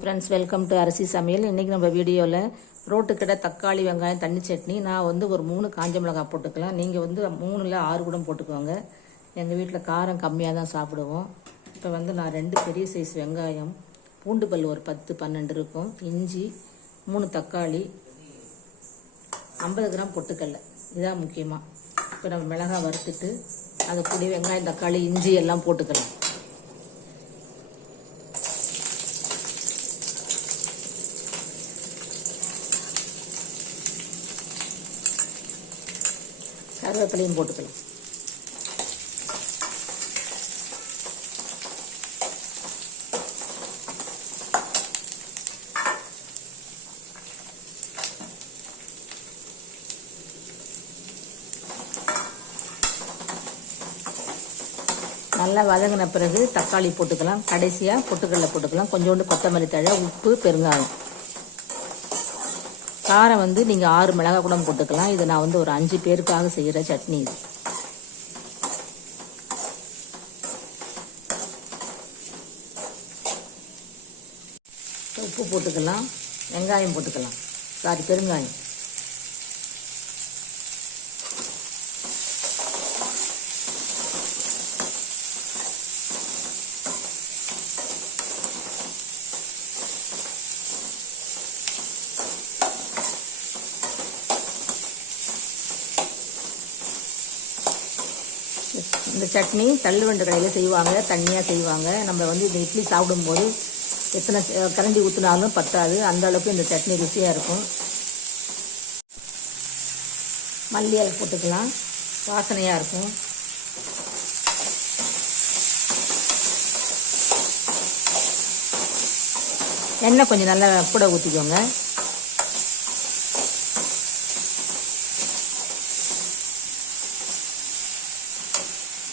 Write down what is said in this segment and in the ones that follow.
Friends welcome to அரிசி சமையல் இன்றைக்கி நம்ம வீடியோவில் ரோட்டுக்கடை தக்காளி வெங்காயம் தண்ணி சட்னி. நான் வந்து ஒரு மூணு காஞ்ச மிளகாய் போட்டுக்கலாம். நீங்கள் வந்து மூணில் ஆறு கூட போட்டுக்கோங்க. எங்கள் வீட்டில் காரம் கம்மியாக தான் சாப்பிடுவோம். இப்போ வந்து நான் ரெண்டு பெரிய சைஸ் வெங்காயம் பூண்டு பல் ஒரு பத்து பன்னெண்டு இருக்கும். இஞ்சி மூணு தக்காளி ஐம்பது கிராம் பொட்டுக்கடலை. இதான் முக்கியமாக இப்போ நம்ம மிளகாய் வறுத்துட்டு அது கூடிய வெங்காயம் தக்காளி இஞ்சி எல்லாம் போட்டுக்கலாம். கருவேப்பிலையும் போட்டுக்கலாம். நல்லா வதங்கின பிறகு தக்காளி போட்டுக்கலாம். கடைசியாக பொட்டுக்கடலை போட்டுக்கலாம். கொஞ்சோண்டு கொத்தமல்லி தழை உப்பு பெருங்காயம். காரம் வந்து நீங்கள் ஆறு மிளகாய் கூட போட்டுக்கலாம். இது நான் வந்து ஒரு அஞ்சு பேருக்காக செய்கிற சட்னி இது. உப்பு போட்டுக்கலாம். வெங்காயம் போட்டுக்கலாம். சாரி பெருங்காயம். இந்த சட்னி தள்ளுவண்டு கடையில் செய்வாங்க தண்ணியாக செய்வாங்க. நம்ம வந்து இந்த இட்லி சாப்பிடும்போது எத்தனை கரண்டி ஊற்றினாலும் பத்தாது. அந்த அளவுக்கு இந்த சட்னி ருசியாக இருக்கும். மல்லியால் போட்டுக்கலாம். வாசனையாக இருக்கும். எண்ணெய் கொஞ்சம் நல்லா கூட ஊற்றிக்கோங்க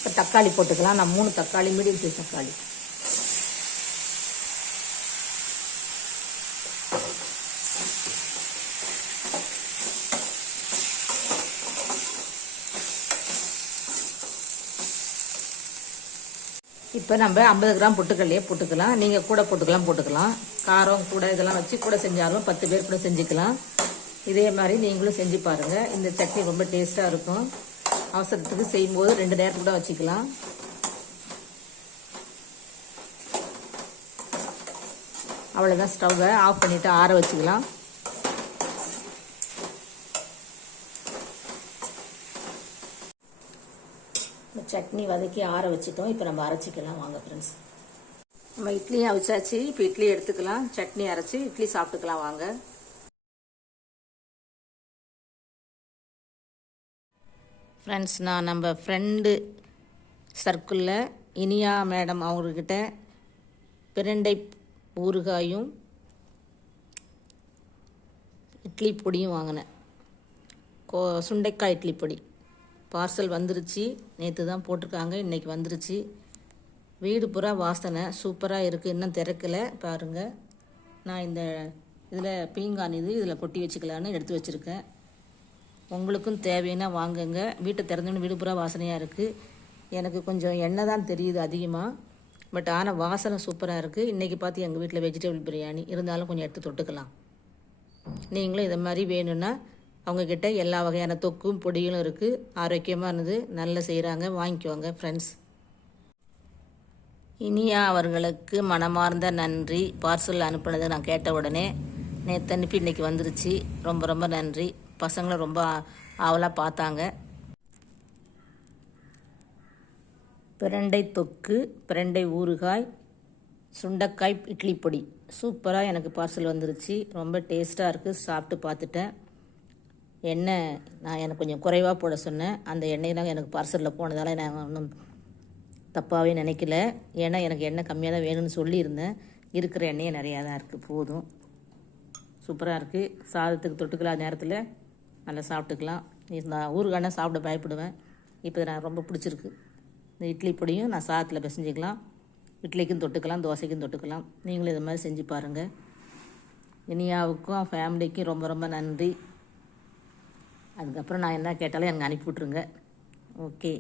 இப்போ தக்காளி போட்டுக்கலாம். நான் மூணு தக்காளி மீடியம் சைஸ் தக்காளி. இப்போ நம்ம ஐம்பது கிராம் பொட்டுக்கல்லையே போட்டுக்கலாம். நீங்கள் கூட போட்டுக்கலாம் போட்டுக்கலாம். காரம் கூட இதெல்லாம் வச்சு கூட செஞ்சாலும் பத்து பேர் கூட செஞ்சுக்கலாம். இதே மாதிரி நீங்களும் செஞ்சு பாருங்கள் இந்த சட்னி ரொம்ப டேஸ்ட்டாக இருக்கும். அவசரத்துக்கு செய்யும்போது ரெண்டு நேரம் கூட வச்சுக்கலாம். அவ்வளோதான் ஸ்டவ்வை ஆஃப் பண்ணிவிட்டு ஆற வச்சுக்கலாம். சட்னி வதக்கி ஆற வச்சுட்டோம். இப்போ நம்ம அரைச்சிக்கலாம். வாங்க ஃப்ரெண்ட்ஸ் நம்ம இட்லியும் அவிச்சாச்சு. இப்போ இட்லி எடுத்துக்கலாம். சட்னி அரைச்சி இட்லி சாப்பிட்டுக்கலாம். வாங்க. ஃப்ரெண்ட்ஸ் நான் நம்ம ஃப்ரெண்டு சர்க்கிளில் இனியா மேடம் அவங்கக்கிட்ட பிரண்டை ஊறுகாயும் இட்லி பொடியும் வாங்கினேன். கோ சுண்டைக்காய் இட்லி பொடி. பார்சல் வந்துருச்சு. நேற்று தான் போட்டிருக்காங்க. இன்றைக்கி வந்துருச்சு. வீடு பூரா வாசனை. சூப்பராக இருக்குது இன்னும் திறக்கலை. பாருங்கள் நான் இந்த இதில் பீங்கான் இது இதில் கொட்டி வச்சுக்கலான்னு எடுத்து வச்சுருக்கேன். உங்களுக்கும் தேவைன்னா வாங்குங்க. வீட்டை திறந்தோன்னு வீடு பூரா வாசனையாக இருக்குது எனக்கு கொஞ்சம் எண்ணெய் தான் தெரியுது அதிகமாக பட் ஆனால் வாசனை சூப்பராக இருக்குது இன்றைக்கி பார்த்து எங்கள் வீட்டில் வெஜிடபிள் பிரியாணி இருந்தாலும் கொஞ்சம் எடுத்து தொட்டுக்கலாம். நீங்களும் இதை மாதிரி வேணும்னா அவங்கக்கிட்ட எல்லா வகையான தொக்கும் பொடிகளும் இருக்குது ஆரோக்கியமானது நல்லா செய்கிறாங்க வாங்கிக்கோங்க ஃப்ரெண்ட்ஸ் இனியா அவர்களுக்கு மனமார்ந்த நன்றி. பார்சல் அனுப்பினதை நான் கேட்ட உடனே நேற்று அனுப்பி இன்னைக்கு வந்துருச்சு. ரொம்ப ரொம்ப நன்றி. பசங்களும் ரொம்ப ஆவலாக பார்த்தாங்க. பிரண்டை தொக்கு பிரண்டை ஊறுகாய் சுண்டைக்காய் இட்லி பொடி. சூப்பராக எனக்கு பார்சல் வந்துருச்சு. ரொம்ப டேஸ்ட்டாக இருக்குது சாப்பிட்டு பார்த்துட்டேன். எண்ணெய் நான் எனக்கு கொஞ்சம் குறைவாக போட சொன்னேன். அந்த எண்ணெயெல்லாம் எனக்கு பார்சலில் போனதால் நான் ஒன்றும் தப்பாகவே நினைக்கல. ஏன்னா எனக்கு எண்ணெய் கம்மியாக தான் வேணும்னு சொல்லியிருந்தேன். இருக்கிற எண்ணெயே நிறையா தான் இருக்குது போதும். சூப்பராக இருக்குது சாதத்துக்கு தொட்டுக்கலாம் நேரத்தில். நல்லா சாப்பிட்டுக்கலாம். நான் ஊறுகானா சாப்பிட பயப்படுவேன். இப்போ நான் ரொம்ப பிடிச்சிருக்கு. இந்த இட்லி பொடியும் நான் சாதத்தில் பிசைஞ்சிக்கலாம். இட்லிக்கும் தொட்டுக்கலாம் தோசைக்கும் தொட்டுக்கலாம். நீங்களும் இது மாதிரி செஞ்சு பாருங்கள் இனியாவுக்கும் ஃபேமிலிக்கும் ரொம்ப ரொம்ப நன்றி. அதுக்கப்புறம் நான் என்ன கேட்டாலும் எனக்கு அனுப்பி விட்ருங்க ஓகே.